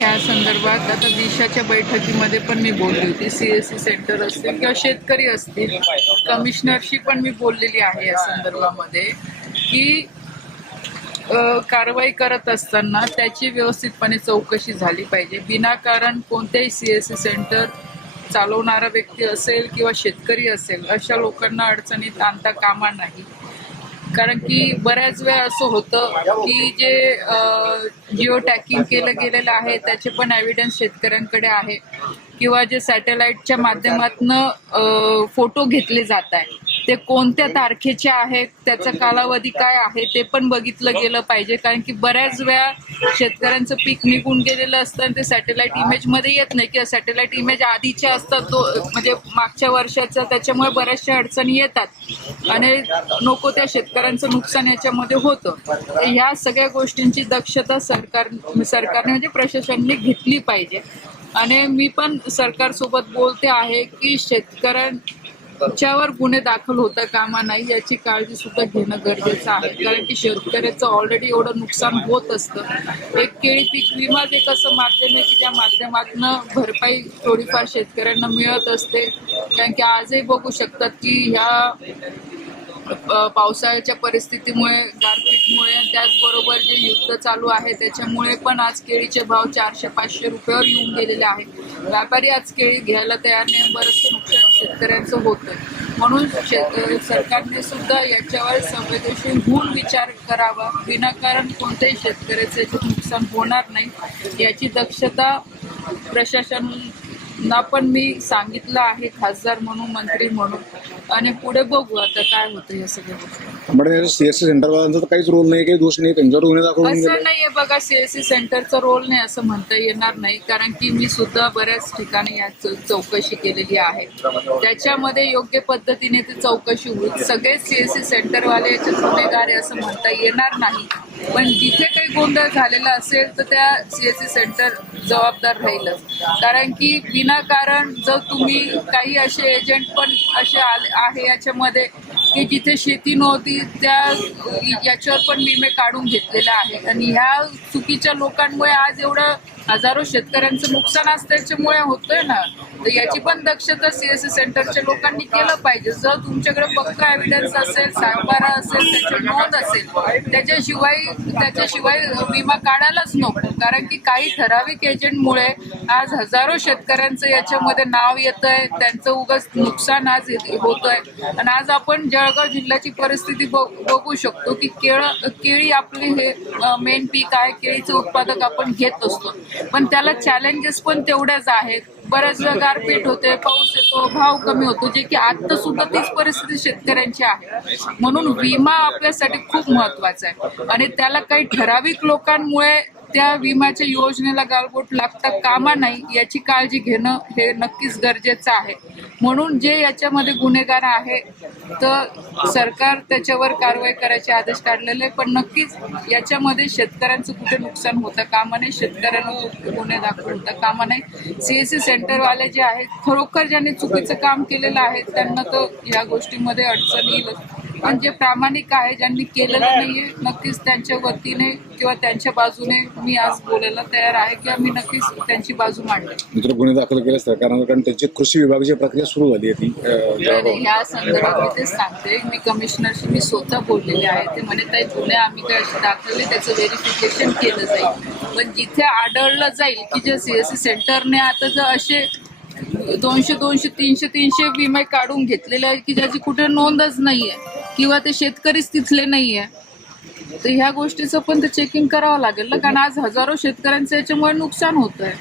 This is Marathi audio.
या संदर्भात आता दिशाच्या बैठकीमध्ये पण मी बोलली होती. सीएससी सेंटर असतील किंवा शेतकरी असतील, कमिशनरशी पण मी बोललेली आहे या संदर्भामध्ये की कारवाई करत असताना त्याची व्यवस्थितपणे चौकशी झाली पाहिजे. विनाकारण कोणत्याही सीएससी सेंटर चालवणारा व्यक्ती असेल किंवा शेतकरी असेल अशा लोकांना अडचणीत आणता कामा नाही. कारण की बऱ्याच वेळा असं होतं की जे जिओ टॅगिंग केलं गेलेलं आहे त्याचे पण एव्हिडन्स शेतकऱ्यांकडे आहे किंवा जे सॅटेलाइटच्या माध्यमातून फोटो घेतले जात आहे ते कोणत्या तारखेचे आहेत, त्याचा कालावधी काय आहे ते पण बघितलं गेलं पाहिजे. कारण की बऱ्याच वेळा शेतकऱ्यांचं पीक निघून गेलेलं असतं आणि ते सॅटेलाइट इमेजमध्ये येत नाही किंवा सॅटेलाइट इमेज आधीचे असतात म्हणजे मागच्या वर्षाचा, त्याच्यामुळे बऱ्याचशा अडचणी येतात आणि नको त्या शेतकऱ्यांचं नुकसान याच्यामध्ये होतं. ह्या सगळ्या गोष्टींची दक्षता सरकारने म्हणजे प्रशासनाने घेतली पाहिजे. आणि मी पण सरकारसोबत बोलते आहे की शेतकऱ्यांच्यावर गुन्हे दाखल होता कामा नाही याची काळजी सुद्धा घेणं गरजेचं आहे. कारण की शेतकऱ्याचं ऑलरेडी एवढं नुकसान होत असतं. एक केळी पीक विमा जे कसं माध्यम आहे की त्या माध्यमातून भरपाई थोडीफार शेतकऱ्यांना मिळत असते. कारण की आजही बघू शकतात की ह्या पावसाळ्याच्या परिस्थितीमुळे, गारपीटमुळे, त्याचबरोबर जे युद्ध चालू आहे त्याच्यामुळे पण आज केळीचे भाव 400-500 रुपयावर येऊन गेलेले आहे. व्यापारी आज केळी घ्यायला तयार नाही. बरंचसं नुकसान शेतकऱ्यांचं होतं. म्हणून सरकारने सुद्धा याच्यावर संवेदनशील होऊन विचार करावा. विनाकारण कोणत्याही शेतकऱ्याचं याचं नुकसान होणार नाही याची दक्षता प्रशासनाला पण मी सांगितलं आहे, खासदार म्हणून, मंत्री म्हणून. आणि पुढे बघू आता काय होतं या सगळ्या गोष्टी. सीएससी सेंटरवाल्यांचा तर काहीच रोल नाही, काही दोष नाही, त्यांच्यावर गुन्हे दाखल असं नाहीये बघा. सीएससी सेंटरचा रोल नाही असं म्हणता येणार नाही. कारण की मी सुद्धा बऱ्याच ठिकाणी या चौकशी केलेली आहे. त्याच्यामध्ये योग्य पद्धतीने ते चौकशी होईल. सगळे सीएससी सेंटरवाले याचे गुन्हेगार आहे असं म्हणता येणार नाही. पण जिथे काही गोंधळ झालेला असेल तर त्या सीएससी सेंटर जबाबदार राहीलच. कारण की विनाकारण जर तुम्ही काही असे एजंट पण असे आहे याच्यामध्ये की जिथे शेती नव्हती त्या याच्यावर पण विमे काढून घेतलेले आहे. आणि ह्या चुकीच्या लोकांमुळे आज एवढं हजारो शेतकऱ्यांचं नुकसान आज त्याच्यामुळे होतंय ना. तर याची पण दक्षता सीएससी सेंटरच्या लोकांनी केलं पाहिजे. जर तुमच्याकडे पक्का एव्हिडन्स असेल, सातबारा असेल, त्याची नोंद असेल, त्याच्याशिवाय विमा काढायलाच नको. कारण की काही ठराविक एजंटमुळे आज हजारो शेतकऱ्यांचं याच्यामध्ये नाव येतंय, त्यांचं उगाच नुकसान आज होतंय. आणि आज आपण जळगाव जिल्ह्याची परिस्थिती बघू शकतो की केळी आपली हे मेन पीक आहे. केळीचं उत्पादक आपण घेत असतो, पण त्याला चॅलेंजेस पण तेवढ्याच आहेत. बऱ्याच वेळा गारपीट होते, पाऊस येतो, भाव कमी होतो, जे की आता सुद्धा तीच परिस्थिती शेतकऱ्यांची आहे. म्हणून विमा आपल्यासाठी खूप महत्वाचा आहे आणि त्याला काही ठराविक लोकांमुळे त्या विम्याच्या योजनेला गालबोट लागता कामा नाही याची काळजी घेणं हे नक्कीच गरजेचं आहे. म्हणून जे याच्यामध्ये गुन्हेगार आहे तर सरकार त्याच्यावर कारवाई करायचे आदेश काढलेले. पण नक्कीच याच्यामध्ये शेतकऱ्यांचं कुठे नुकसान होतं कामा नये, शेतकऱ्यांना गुन्हे दाखल होता कामा नये. सीएससी सेंटरवाले जे आहेत खरोखर ज्यांनी चुकीचं काम केलेलं आहे त्यांना तर या गोष्टीमध्ये अडचण येईल. पण जे प्रामाणिक आहे, ज्यांनी केलेलं नाहीये, नक्कीच त्यांच्या वतीने किंवा त्यांच्या बाजूने मी आज बोलायला तयार आहे किंवा मी नक्कीच त्यांची बाजू मांडते. गुन्हे दाखल केले सरकारनं, कारण त्यांची कृषी विभागाची प्रक्रिया सुरू झाली आहे ती. या संदर्भात मी तेच सांगते. मी कमिशनरशी मी स्वतः बोललेले आहे. ते म्हणे ताई गुन्हे आम्ही काय असे दाखवले त्याचं व्हेरिफिकेशन केलं जाईल. पण जिथे आढळलं जाईल की जे सीएससी सेंटरने आता जर असे 200, 300 विमे काढून घेतलेले आहेत की ज्याची कुठे नोंदच नाहीये किंवा ते शेतकरीच तिथले नाहीये, तर ह्या गोष्टीचं पण ते चेकिंग करावं लागेल ना. कारण आज हजारो शेतकऱ्यांचं याच्यामुळे नुकसान होतंय.